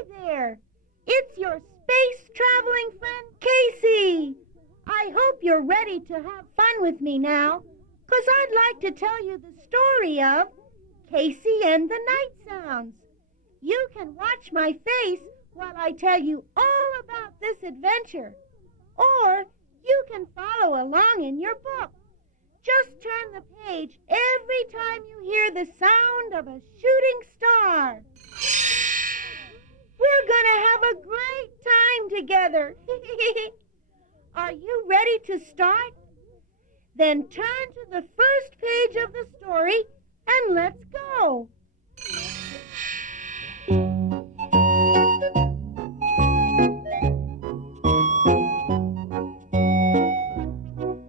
Hi there. It's your space-traveling friend, Casey. I hope you're ready to have fun with me now, 'cause I'd like to tell you the story of Casey and the Night Sounds. You can watch my face while I tell you all about this adventure, or you can follow along in your book. Just turn the page every time you hear the sound of a shooting star. We're going to have a great time together. Are you ready to start? Then turn to the first page of the story and let's go.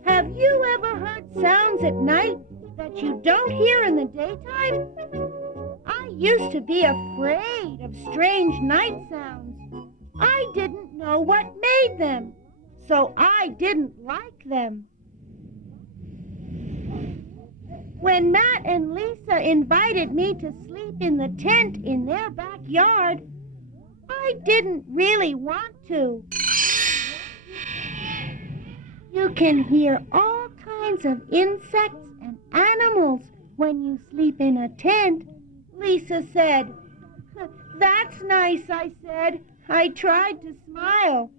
Have you ever heard sounds at night that you don't hear in the daytime? I used to be afraid of strange night sounds. I didn't know what made them, so I didn't like them. When Matt and Lisa invited me to sleep in the tent in their backyard, I didn't really want to. You can hear all kinds of insects and animals when you sleep in a tent, Lisa said. That's nice, I said. I tried to smile.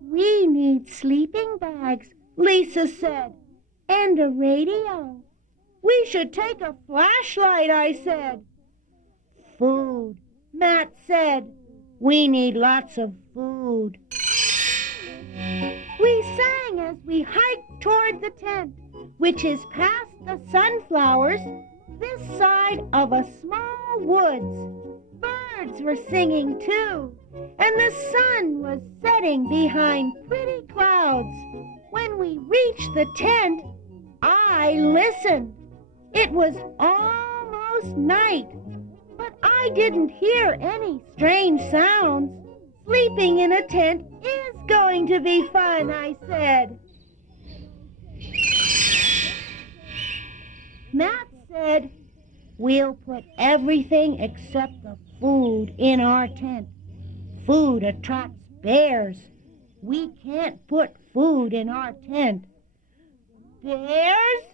We need sleeping bags, Lisa said, and a radio. We should take a flashlight, I said. Food, Matt said. We need lots of food. We sang as we hiked toward the tent, which is past the sunflowers, this side of a small woods. Birds were singing too, and the sun was setting behind pretty clouds. When we reached the tent, I listened. It was almost night, but I didn't hear any strange sounds. Sleeping in a tent is going to be fun, I said. Matt said, we'll put everything except the food in our tent. Food attracts bears. We can't put food in our tent. Bears?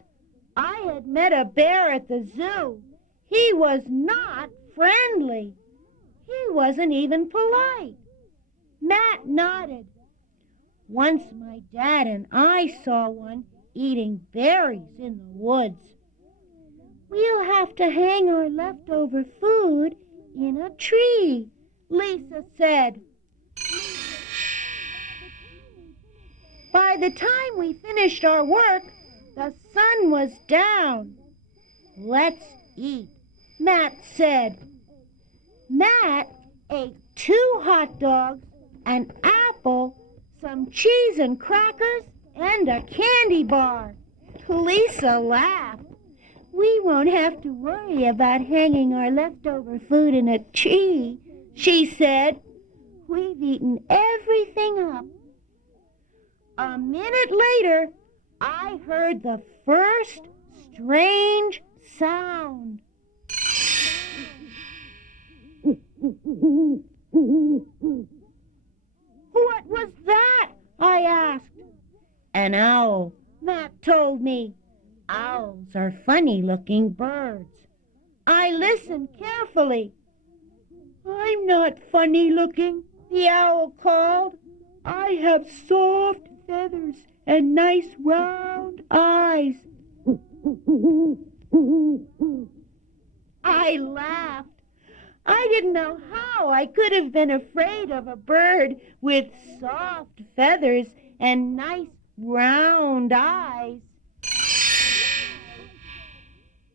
I had met a bear at the zoo. He was not friendly. He wasn't even polite. Matt nodded. Once my dad and I saw one eating berries in the woods. We'll have to hang our leftover food in a tree, Lisa said. By the time we finished our work, the sun was down. Let's eat, Matt said. Matt ate 2 hot dogs, an apple, some cheese and crackers, and a candy bar. Lisa laughed. We won't have to worry about hanging our leftover food in a tree, she said. We've eaten everything up. A minute later, I heard the first strange sound. What was that? I asked. An owl, Matt told me. Owls are funny-looking birds. I listened carefully. I'm not funny-looking, the owl called. I have soft feathers and nice round eyes. I laughed. I didn't know how I could have been afraid of a bird with soft feathers and nice round eyes.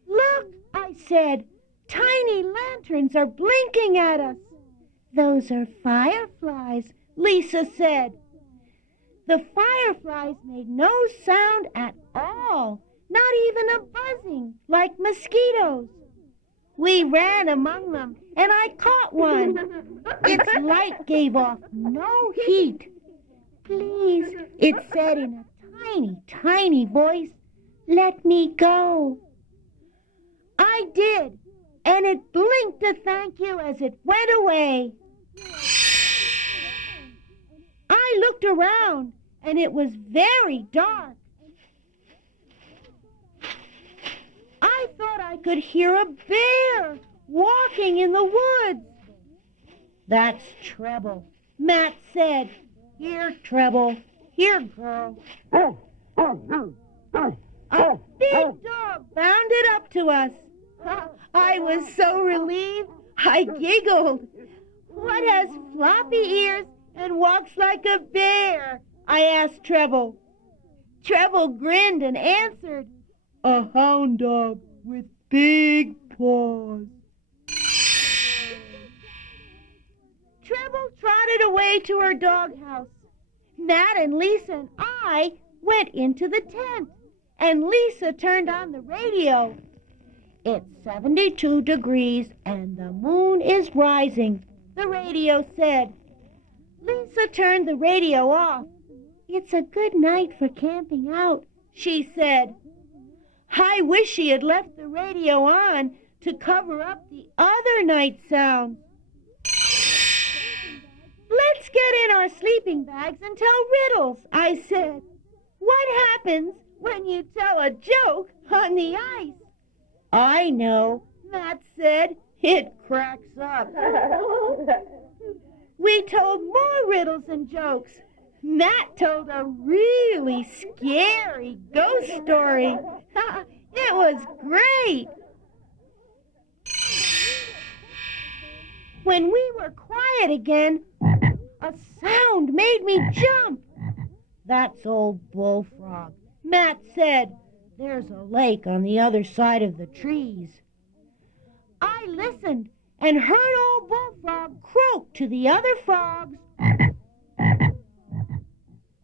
Look, I said, tiny lanterns are blinking at us. Those are fireflies, Lisa said. The fireflies made no sound at all, not even a buzzing like mosquitoes. We ran among them, and I caught one. Its light gave off no heat. Please, it said in a tiny, tiny voice, let me go. I did, and it blinked to thank you as it went away. I looked around, and it was very dark. I thought I could hear a bear walking in the woods. That's Treble, Matt said. Here, Treble. Here, girl. A big dog bounded up to us. I was so relieved, I giggled. What has floppy ears and walks like a bear? I asked Treble. Treble grinned and answered, a hound dog with big paws. Treble trotted away to her doghouse. Matt and Lisa and I went into the tent, and Lisa turned on the radio. It's 72 degrees and the moon is rising, the radio said. Lisa turned the radio off. It's a good night for camping out, she said. I wish she had left the radio on to cover up the other night sounds. Let's get in our sleeping bags and tell riddles, I said. What happens when you tell a joke on the ice? I know, Matt said. It cracks up. We told more riddles and jokes. Matt told a really scary ghost story. It was great. When we were quiet again, a sound made me jump. That's old Bullfrog, Matt said. There's a lake on the other side of the trees. I listened and heard old Bullfrog croak to the other frogs.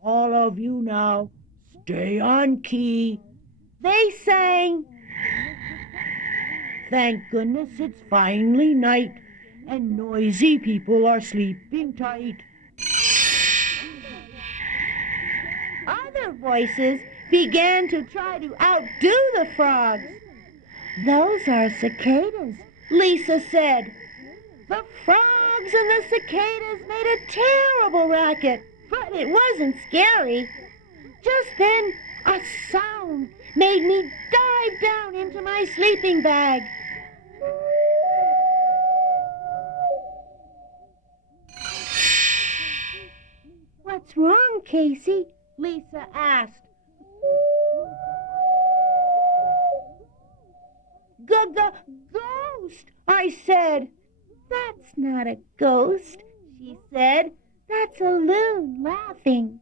All of you now, stay on key. They sang. Thank goodness it's finally night, and noisy people are sleeping tight. Other voices began to try to outdo the frogs. Those are cicadas, Lisa said. The frogs and the cicadas made a terrible racket, but it wasn't scary. Just then, a sound made me dive down into my sleeping bag. What's wrong, Casey? Lisa asked. Ghost, I said. That's not a ghost, she said. That's a loon laughing.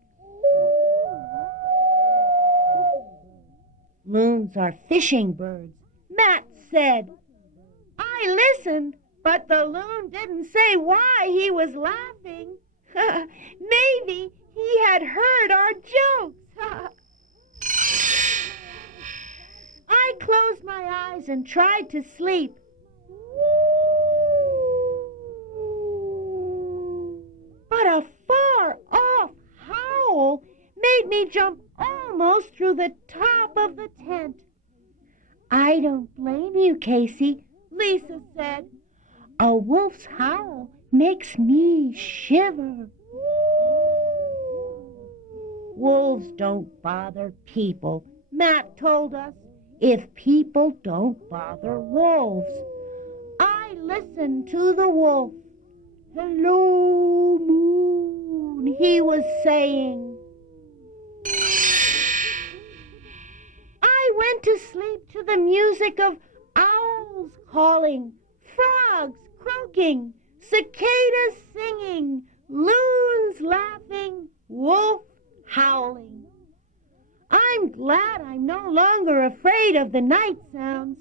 Loons are fishing birds, Matt said. I listened, but the loon didn't say why he was laughing. Maybe he had heard our jokes. I closed my eyes and tried to sleep. But a far-off howl made me jump almost through the top of the tent. I don't blame you, Casey, Lisa said. A wolf's howl makes me shiver. Wolves don't bother people, Matt told us, if people don't bother wolves. I listened to the wolf. Hello, moon, he was saying. I went to sleep to the music of owls calling, frogs croaking, cicadas singing, loons laughing, wolf howling. I'm glad I'm no longer afraid of the night sounds.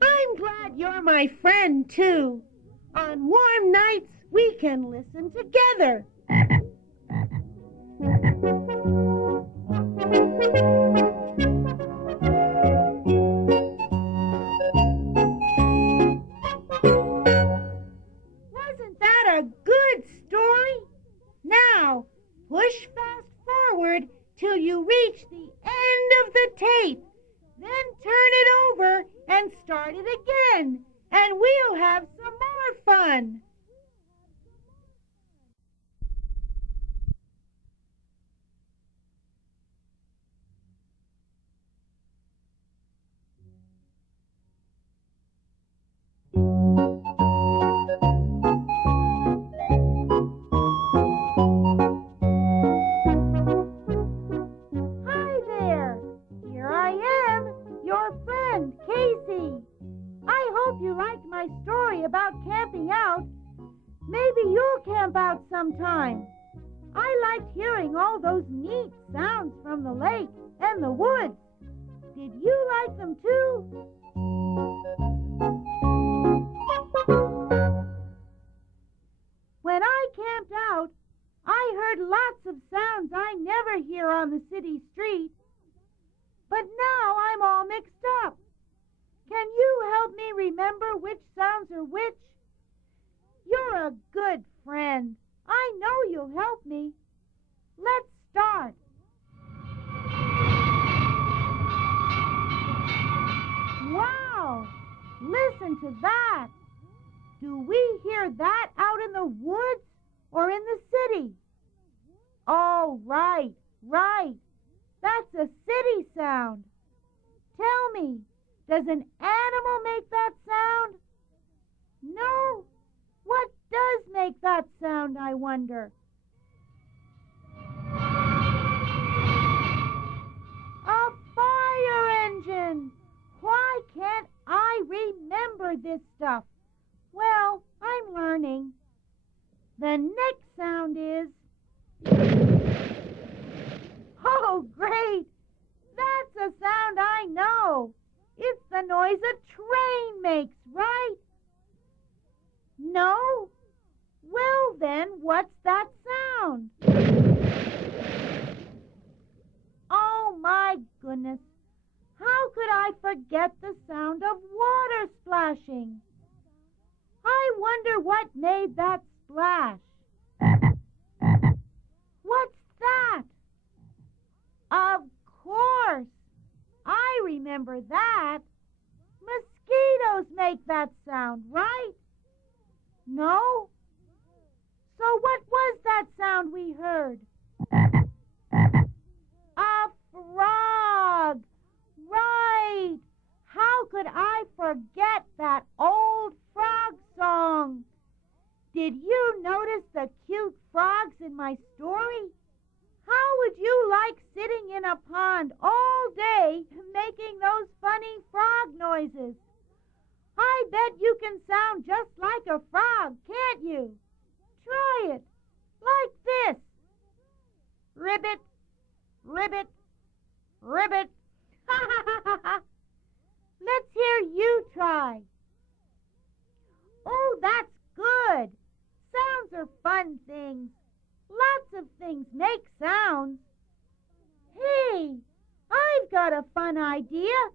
I'm glad you're my friend, too. On warm nights, we can listen together. Wasn't that a good story? Now, push fast forward till you reach the end of the tape. Then turn it over and start it again, and we'll have some more fun. story about camping out. Maybe you'll camp out sometime. I liked hearing all those neat sounds from the lake and the woods. Did you like them too? When I camped out, I heard lots of sounds I never hear on the city street. But now I'm all mixed up. Can you help me remember which sounds are which? You're a good friend. I know you'll help me. Let's start. Wow! Listen to that. Do we hear that out in the woods or in the city? Oh, right. That's a city sound. Tell me, does an animal make that sound? No? What does make that sound, I wonder? A fire engine! Why can't I remember this stuff? Well, I'm learning. The next sound is... Oh, great! That's a sound I know. It's the noise a train makes, right? No? Well, then, what's that sound? Oh, my goodness. How could I forget the sound of water splashing? I wonder what made that splash. What's that? Of course. I remember that. Mosquitoes make that sound, right? No? So what was that sound we heard? A frog. Right. How could I forget that old frog song? Did you notice the cute frogs in my story? How would you like sitting in a pond all day making those funny frog noises? I bet you can sound just like a frog, can't you? Try it, like this. Ribbit, ribbit, ribbit. Let's hear you try. Oh, that's good. Sounds are fun things. Lots of things make sounds. Hey, I've got a fun idea.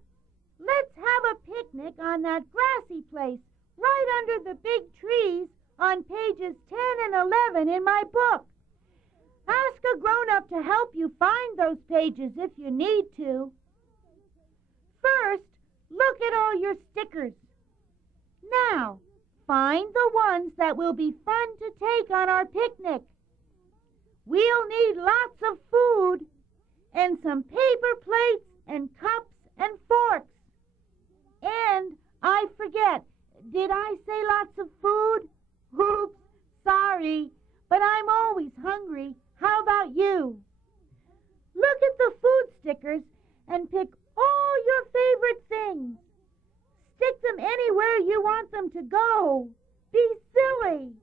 Let's have a picnic on that grassy place right under the big trees on pages 10 and 11 in my book. Ask a grown-up to help you find those pages if you need to. First, look at all your stickers. Now, find the ones that will be fun to take on our picnic. We'll need lots of food and some paper plates and cups and forks. And I forget, did I say lots of food? Oops, sorry, but I'm always hungry. How about you? Look at the food stickers and pick all your favorite things. Stick them anywhere you want them to go. Be silly.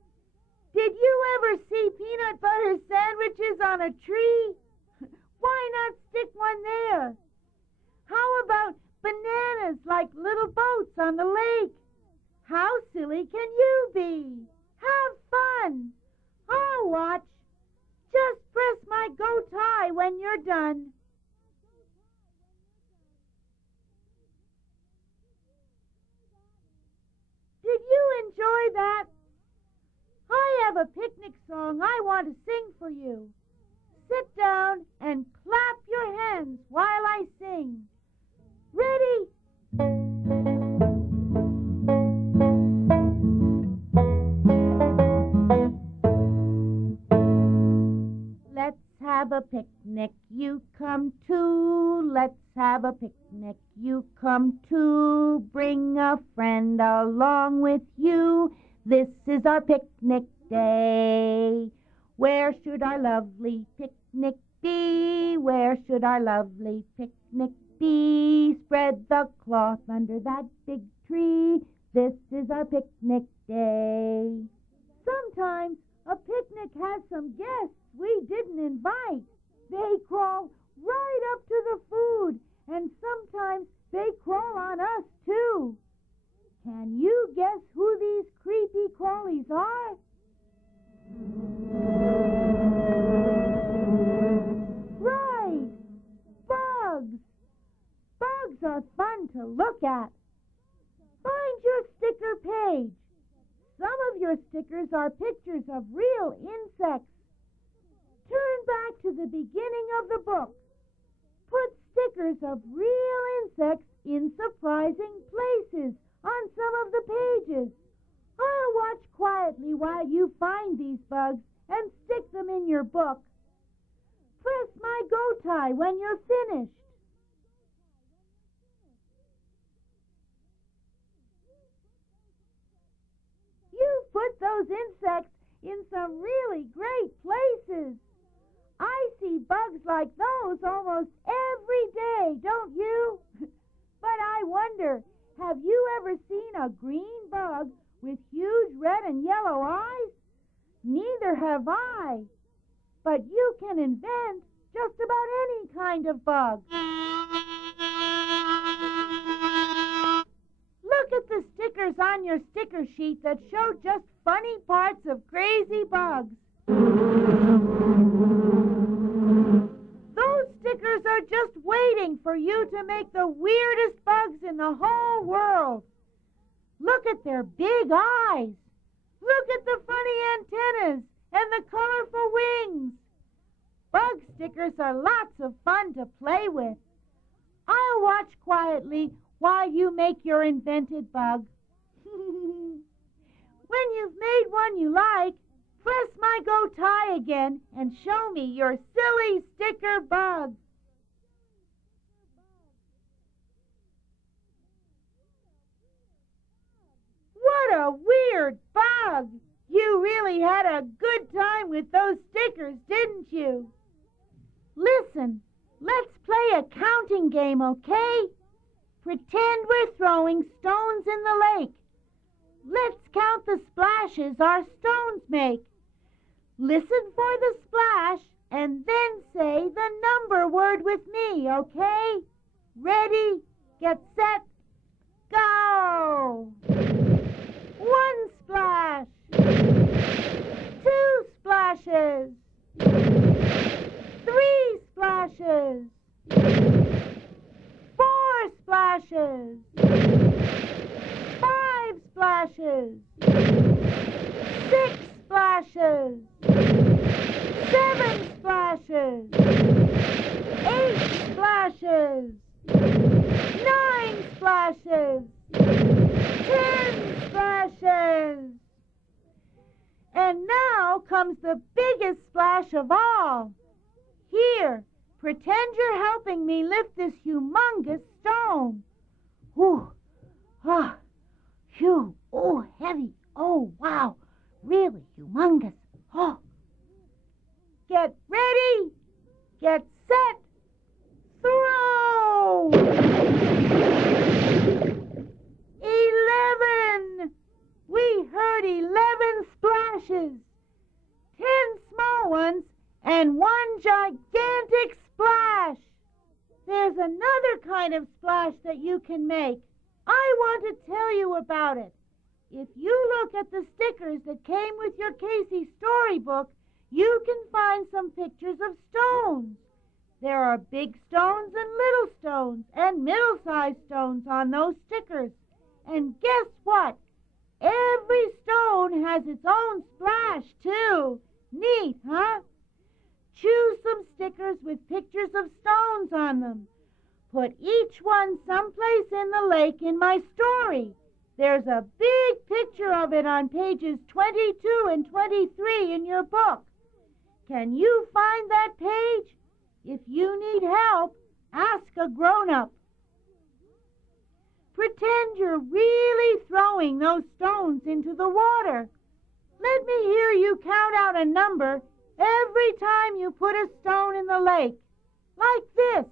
Did you ever see peanut butter sandwiches on a tree? Why not stick one there? How about bananas like little boats on the lake? How silly can you be? Have fun. I'll watch. Just press my go tie when you're done. Did you enjoy that? I have a picnic song I want to sing for you. Sit down and clap your hands while I sing. Ready? Let's have a picnic, you come too. Let's have a picnic, you come too. Bring a friend along with you. This is our picnic day. Where should our lovely picnic be? Where should our lovely picnic be? Spread the cloth under that big tree. This is our picnic day. Sometimes a picnic has some guests we didn't invite. They crawl right up to the food, and sometimes they crawl on us, too. Can you guess who these creepy crawlies are? Right! Bugs! Bugs are fun to look at. Find your sticker page. Some of your stickers are pictures of real insects. Turn back to the beginning of the book. Put stickers of real insects in surprising places on some of the pages. I'll watch quietly while you find these bugs and stick them in your book. Press my go tie when you're finished. You've put those insects in some really great places. I see bugs like those almost every day, don't you? But I wonder, have you ever seen a green bug with huge red and yellow eyes? Neither have I. But you can invent just about any kind of bug. Look at the stickers on your sticker sheet that show just funny parts of crazy bugs. Those stickers are just waiting for you to make the weirdest bugs in the whole world. Look at their big eyes. Look at the funny antennas and the colorful wings. Bug stickers are lots of fun to play with. I'll watch quietly while you make your invented bug. When you've made one you like, press my go tie again and show me your silly sticker bug. What a weird bug! You really had a good time with those stickers, didn't you? Listen, let's play a counting game, okay? Pretend we're throwing stones in the lake. Let's count the splashes our stones make. Listen for the splash and then say the number word with me, okay? Ready, get set, go! 1 splash. 2 splashes. 3 splashes. 4 splashes. 5 splashes. 6 splashes. 7 splashes. 8 splashes. 9 splashes. 10 splashes. And now comes the biggest splash of all. Here, pretend you're helping me lift this humongous stone. Ooh, ah, phew, oh, heavy, oh, wow, really humongous. Oh. Get ready, get set, throw! 11! We heard 11 splashes, 10 small ones, and 1 gigantic splash. There's another kind of splash that you can make. I want to tell you about it. If you look at the stickers that came with your Casey storybook, you can find some pictures of stones. There are big stones and little stones and middle-sized stones on those stickers. And guess what? Every stone has its own splash, too. Neat, huh? Choose some stickers with pictures of stones on them. Put each one someplace in the lake in my story. There's a big picture of it on pages 22 and 23 in your book. Can you find that page? If you need help, ask a grown-up. Pretend you're really throwing those stones into the water. Let me hear you count out a number every time you put a stone in the lake. Like this.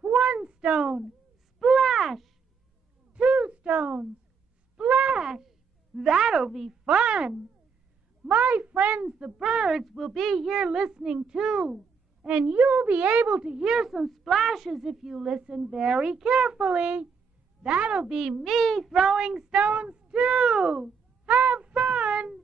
1 stone, splash. 2 stones, Splash! That'll be fun. My friends the birds will be here listening too, and you'll be able to hear some splashes if you listen very carefully. That'll be me throwing stones too. Have fun!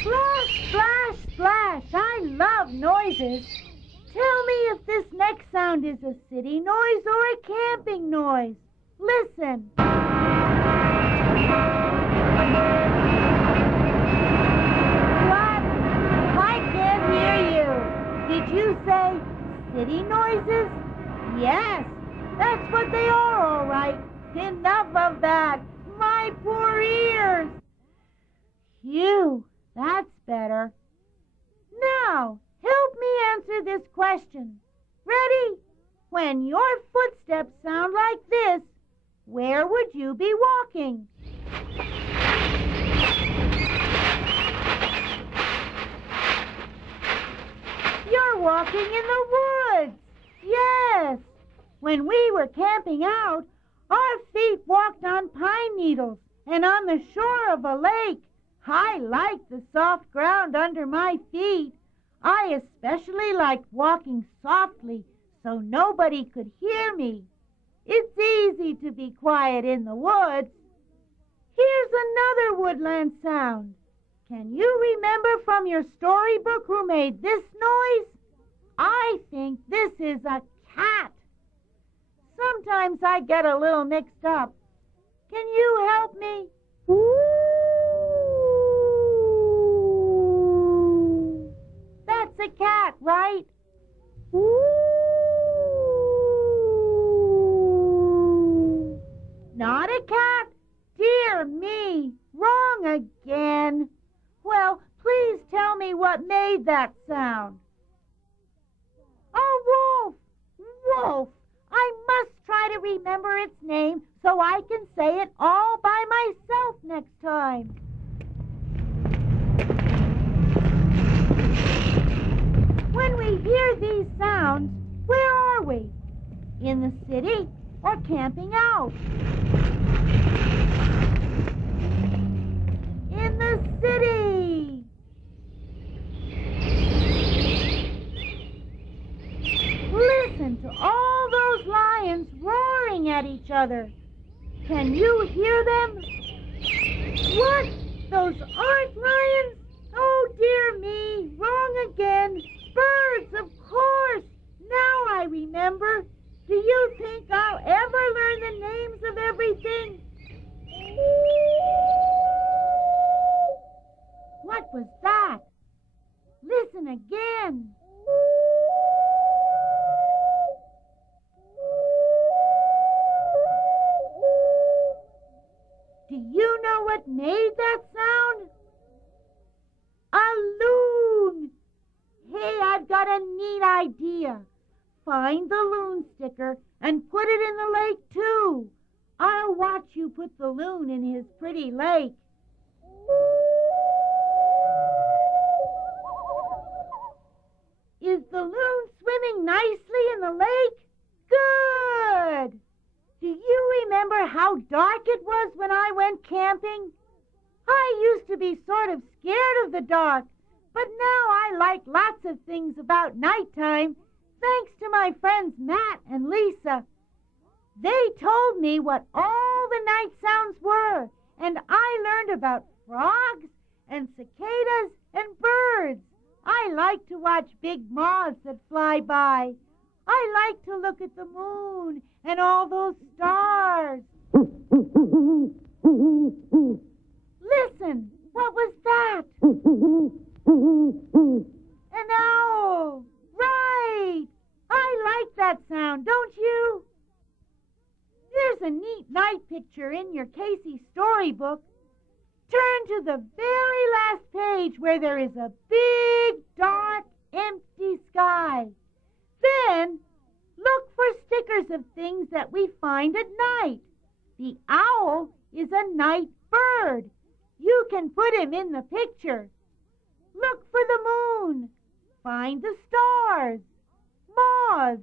Splash, splash, splash. I love noises. Tell me if this next sound is a city noise or a camping noise. Listen. What? I can't hear you. Did you say city noises? Yes, that's what they are, all right. Enough of that. My poor ears. Phew, that's better. Now, help me answer this question. Ready? When your footsteps sound like this, where would you be walking? You're walking in the woods. Yes. When we were camping out, our feet walked on pine needles and on the shore of a lake. I like the soft ground under my feet. I especially liked walking softly so nobody could hear me. It's easy to be quiet in the woods. Here's another woodland sound. Can you remember from your storybook who made this noise? I think this is a cat. Sometimes I get a little mixed up. Can you help me? That's a cat, right? Not a cat? Dear me, wrong again. Well, please tell me what made that sound. A wolf! Wolf! I must try to remember its name so I can say it all by myself next time. When we hear these sounds, where are we? In the city or camping out? In the city! Listen to all those lions roaring at each other. Can you hear them? What? Those aren't lions? Oh, dear me, wrong again. Birds, of course. Now I remember. Do you think I'll ever learn the names of everything? What was that? Listen again. Do you know what made that sound? A loon. Hey, I've got a neat idea. Find the loon sticker and put it in the lake, too. I'll watch you put the loon in his pretty lake. Is the loon swimming nicely in the lake? Good! Do you remember how dark it was when I went camping? I used to be sort of scared of the dark, but now I like lots of things about nighttime, thanks to my friends Matt and Lisa. They told me what all the night sounds were, and I learned about frogs and cicadas and birds. I like to watch big moths that fly by. I like to look at the moon and all those stars. Listen, what was that? An owl. Right. I like that sound, don't you? There's a neat night picture in your Casey storybook. Turn to the very last page where there is a big, dark, empty sky. Then look for stickers of things that we find at night. The owl is a night bird. You can put him in the picture. Look for the moon. Find the stars. Moths.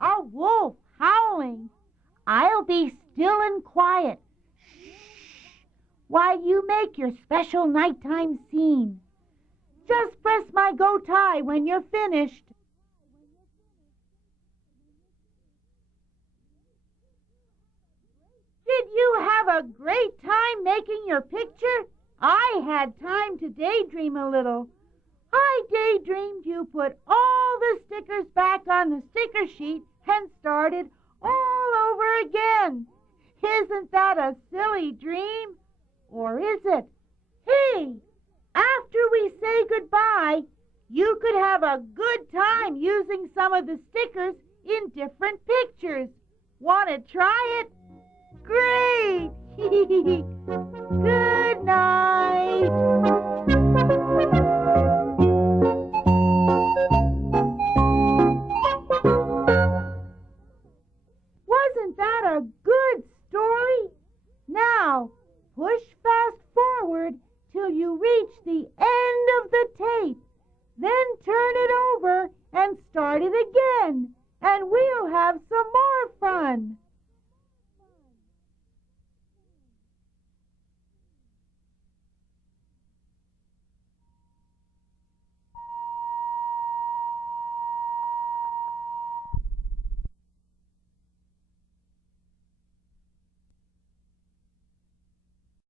A wolf howling. I'll be still and quiet. Shh. While you make your special nighttime scene. Just press my go tie when you're finished. Did you have a great time making your picture? I had time to daydream a little. I daydreamed you put all the stickers back on the sticker sheet and started all over again. Isn't that a silly dream? Or is it? Hey, after we say goodbye, you could have a good time using some of the stickers in different pictures. Want to try it? Great! Good night! Wasn't that a good story? Now, push fast forward till you reach the end of the tape. Then turn it over and start it again, and we'll have some more fun.